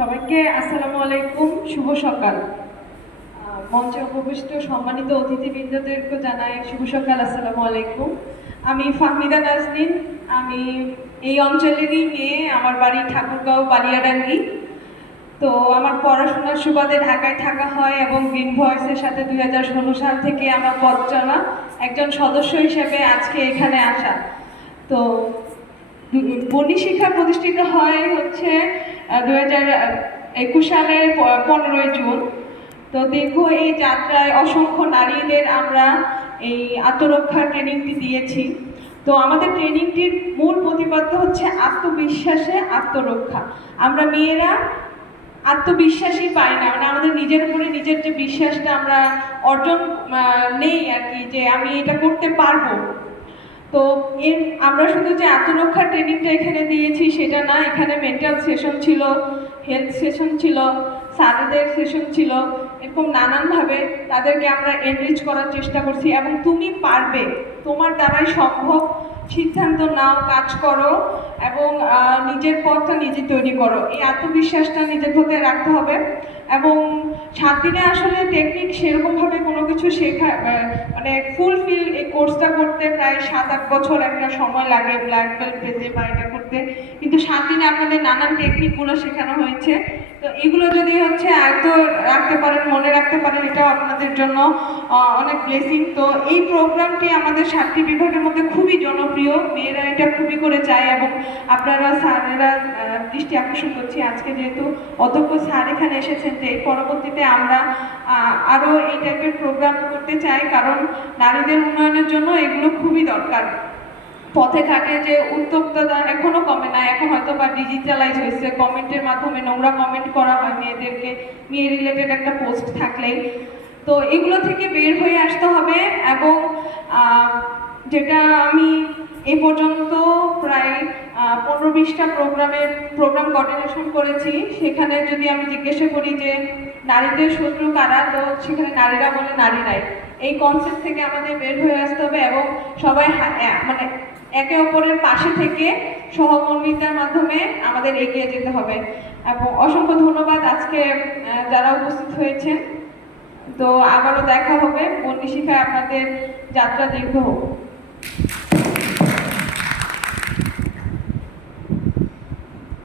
সবাইকে আসসালামু আলাইকুম, শুভ সকাল। মঞ্চে উপবিষ্ট সম্মানিত অতিথিবৃন্দদেরকে জানাই শুভ সকাল, আসসালামু আলাইকুম। আমি ফাহমিদা নাজনীন। আমি এই অঞ্চলেরই মেয়ে। আমার বাড়ি ঠাকুরগাঁও বালিয়াডাঙ্গি। তো আমার পড়াশোনার সুবাদে ঢাকায় থাকা হয় এবং গ্রিন ভয়েসের সাথে 2016 সাল থেকে আমার পথ চলা, একজন সদস্য হিসেবে আজকে এখানে আসা। তো বন্যী শিক্ষা প্রতিষ্ঠিত হয় হচ্ছে 2021 সালের 15ই জুন। তো দীর্ঘ এই যাত্রায় অসংখ্য নারীদের আমরা এই আত্মরক্ষার ট্রেনিংটি দিয়েছি। তো আমাদের ট্রেনিংটির মূল প্রতিপাদ্য হচ্ছে আত্মবিশ্বাসে আত্মরক্ষা। আমরা মেয়েরা আত্মবিশ্বাসই পাই না, মানে আমাদের নিজের উপরে নিজের যে বিশ্বাসটা আমরা অর্জন নেই আর কি, যে আমি এটা করতে পারবো। তো আমরা শুধু যে আত্মরক্ষার ট্রেনিংটা এখানে দিয়েছি সেটা না, এখানে মেন্টাল সেশন ছিল, হেলথ সেশন ছিল, স্যারদের সেশন ছিল, এরকম নানানভাবে তাদেরকে আমরা এনরিচ করার চেষ্টা করছি। এবং তুমি পারবে, তোমার দ্বারাই সম্ভব, সিদ্ধান্ত নাও, কাজ করো এবং নিজের পথটা নিজে তৈরি করো। এই আত্মবিশ্বাসটা নিজের মধ্যে রাখতে হবে। এবং 7 দিনে আসলে টেকনিক সেরকমভাবে কোনো কিছু শেখা মানে ফুলফিল এই কোর্সটা করতে প্রায় 7-8 বছর একটা সময় লাগে ব্ল্যাক বেল্ট পেতে বা এটা করতে। কিন্তু 7 দিনে আপনাদের নানান টেকনিকগুলো শেখানো হয়েছে। তো এগুলো যদি হচ্ছে আয়ত্ত রাখতে পারেন, মনে রাখতে পারেন, এটাও আপনাদের জন্য অনেক ব্লেসিং। তো এই প্রোগ্রামটি আমাদের 7টি বিভাগের মধ্যে খুবই জনপ্রিয়, মেয়েরা এটা খুবই করে চায় এবং আপনারা স্যারেরা দৃষ্টি আকর্ষণ করছি আজকে যেহেতু অধ্যক্ষ স্যার এখানে এসেছেন, যে পরবর্তীতে আমরা আরও এই টাইপের প্রোগ্রাম করতে চাই, কারণ নারীদের উন্নয়নের জন্য এগুলো খুবই দরকার। পথে ঘাটে যে উত্তপ্ততা এখনো কমে না, এখন হয়তো বা ডিজিটালাইজ হয়েছে, কমেন্টের মাধ্যমে নোংরা কমেন্ট করা হয় মেয়েদেরকে, মেয়ে রিলেটেড একটা পোস্ট থাকলেই। তো এগুলো থেকে বের হয়ে আসতে হবে। এবং যেটা আমি এ পর্যন্ত প্রায় 15-20টা প্রোগ্রাম কোঅর্ডিনেশন করেছি, সেখানে যদি আমি জিজ্ঞাসা করি যে নারীদের শত্রু কারা, তো সেখানে নারীরা বলে নারী নাই। এই কনসেপ্ট থেকে আমাদের বের হয়ে আসতে হবে এবং সবাই মানে একে অপরের পাশে থেকে সহকর্মিতার মাধ্যমে আমাদের এগিয়ে যেতে হবে। এবং অসংখ্য ধন্যবাদ আজকে যারা উপস্থিত হয়েছেন। তো আবারও দেখা হবে, বন্যী শিখায় আপনাদের যাত্রা দীর্ঘ হোক।